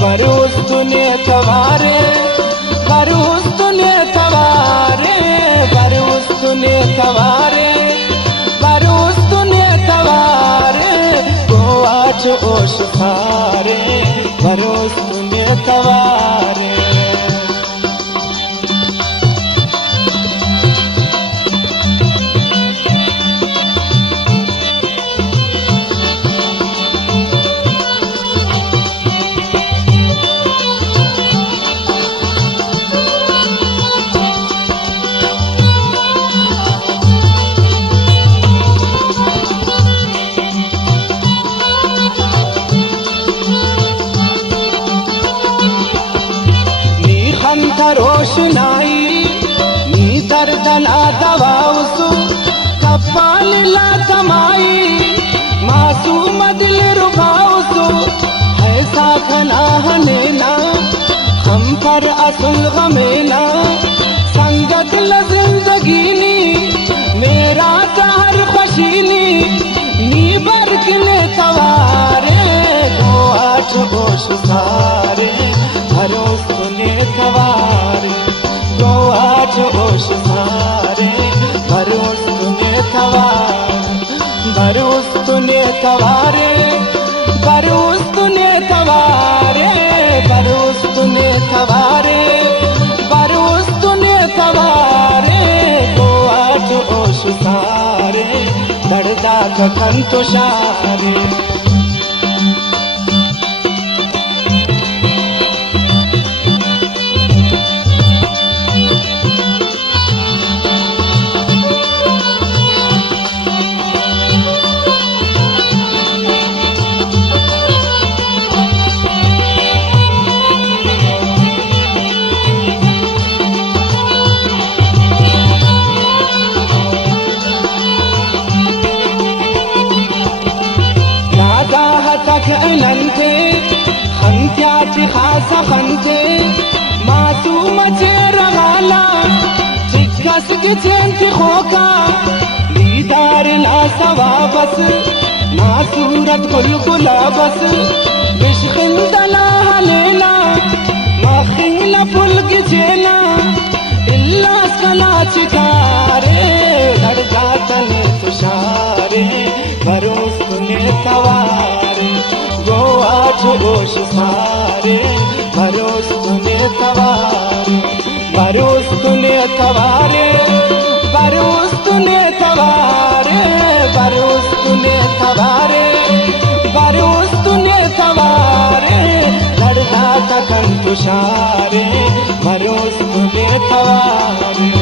बरुस्तुने तवारे बरुस्तुने तवारे बरुस्तुने तवारे बरुस्तुने तवारे गोवाच ओश थारे बरुस्तुने तवारे रोशनाई नी दर्दला दवाउसु कपालिला तमाई मासूम दिल रुबाउसु ऐसा खला हनेना हम पर असुल गमेना संगत ल जिंदगीनी मेरा तहर खुशीनी नी बरकने तवारे दो आठ होश सारे भरोसने तवारे दो आठ होश सारे भरोसने तवारे भरोसने तवारे भरोसने तवारे भरोसने तवारे भरोसने तवारे दो आठ होश सारे दर्दा कखन तुषारे नंते हंत्याची खास हंते मासूम रगाला चिक्कस के चेंती खोका दीदार ला सवाबस ना सूरत गुलगुला बस बिश्किल दला हलेला माखिला फुल की चेना इल्ला कला चिकारे दर्दा तने तुषारे भरोसने तवारे दो आठ होश सारे भरोसने तवारे भरोसने तवारे भरोसने तवारे भरोसने तवारे भरोसने तवारे लड़ना तकन तुषारे भरोसने तवारे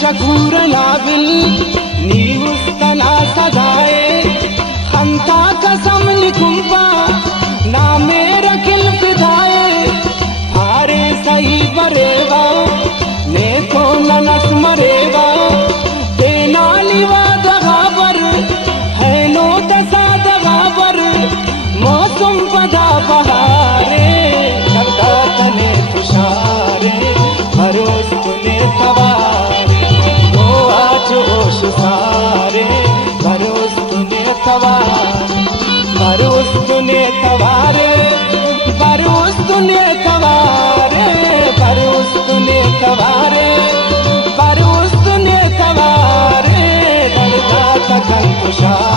शकूर लाबिल नीवुस्तना सदाए खंता कसम लिखुंपा ना मेरा किल फिदाए हारे सही बरेवा ने को ननस मरेवा देना लिवा दगाबर है नो दसा दगाबर मौसम पदा बहारे करता तने तुषारे भरोसने तवारे होश सारे भरोसने तवारे भरोसने तवारे भरोसने तवारे भरोसने तवारे भरोसने तवारे दर्दा तकन तुषारे